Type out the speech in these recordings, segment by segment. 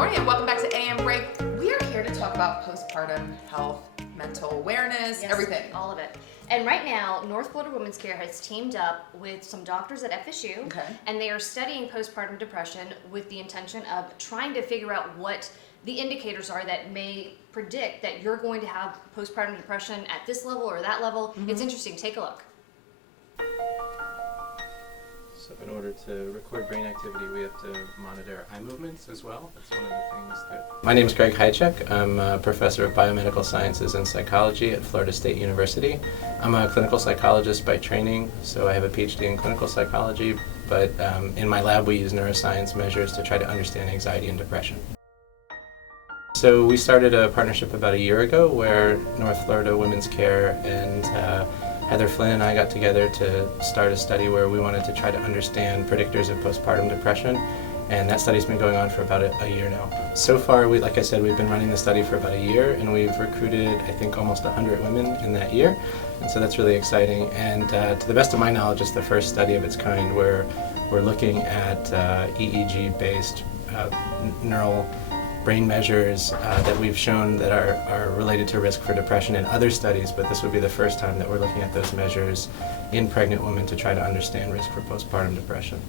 morning and welcome back to AM Break. We are here to talk about postpartum health, mental awareness, everything. All of it. And right now, North Florida Women's Care has teamed up with some doctors at FSU, and they are studying postpartum depression with the intention of trying to figure out what the indicators are that may predict that you're going to have postpartum depression at this level or that level. It's interesting. Take a look. So in order to record brain activity, we have to monitor eye movements as well. That's one of the things that... My name is Greg Hychek. I'm a professor of biomedical sciences and psychology at Florida State University. I'm a clinical psychologist by training, so I have a PhD in clinical psychology, but in my lab we use neuroscience measures to try to understand anxiety and depression. So we started a partnership about a year ago where North Florida Women's Care and Heather Flynn and I got together to start a study where we wanted to try to understand predictors of postpartum depression, and that study's been going on for about a year now. So far, like I said, we've been running the study for about a year, and we've recruited, I think, almost 100 women in that year, and so that's really exciting. And to the best of my knowledge, it's the first study of its kind where we're looking at EEG-based neural brain measures that we've shown that are related to risk for depression in other studies, but this would be the first time that we're looking at those measures in pregnant women to try to understand risk for postpartum depression.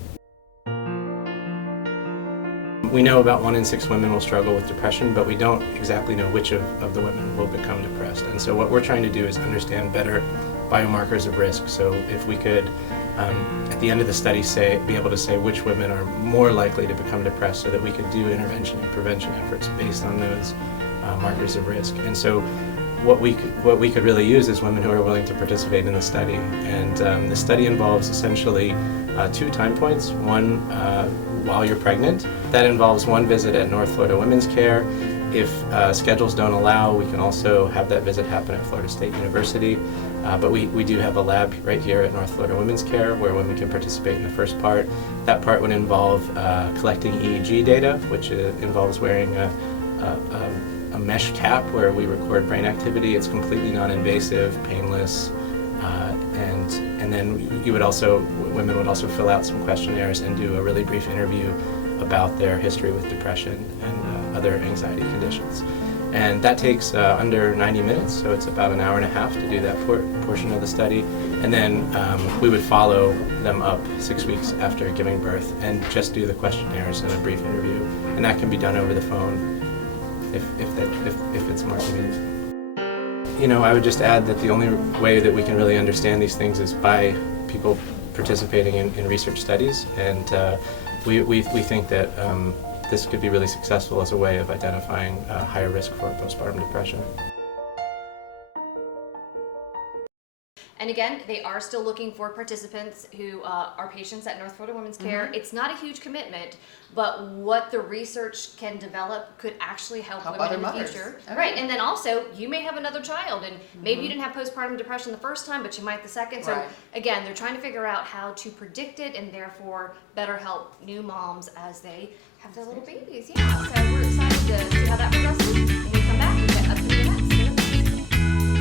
We know about 1 in 6 women will struggle with depression, but we don't exactly know which of the women will become depressed. And so what we're trying to do is understand better biomarkers of risk. So if we could, at the end of the study, be able to say which women are more likely to become depressed so that we could do intervention and prevention efforts based on those markers of risk. And so what we could really use is women who are willing to participate in the study. And the study involves essentially 2 time points. One, while you're pregnant. That involves 1 visit at North Florida Women's Care. If schedules don't allow, we can also have that visit happen at Florida State University. But we do have a lab right here at North Florida Women's Care where women can participate in the first part. That part would involve collecting EEG data, which involves wearing a mesh cap where we record brain activity. It's completely non-invasive, painless, and then women would also fill out some questionnaires and do a really brief interview about their history with depression and other anxiety conditions. And that takes under 90 minutes, so it's about an hour and a half to do that portion of the study. And then we would follow them up 6 weeks after giving birth and just do the questionnaires and a brief interview. And that can be done over the phone if it's more convenient. You know, I would just add that the only way that we can really understand these things is by people participating in research studies, and we think that this could be really successful as a way of identifying higher risk for postpartum depression. And again, they are still looking for participants who are patients at North Florida Women's Care. It's not a huge commitment, but what the research can develop could actually help women in the future. Right, and then also, you may have another child, and maybe you didn't have postpartum depression the first time, but you might the second. So again, they're trying to figure out how to predict it and therefore better help new moms as they have their little babies. Yeah, so we're excited to see how that progresses.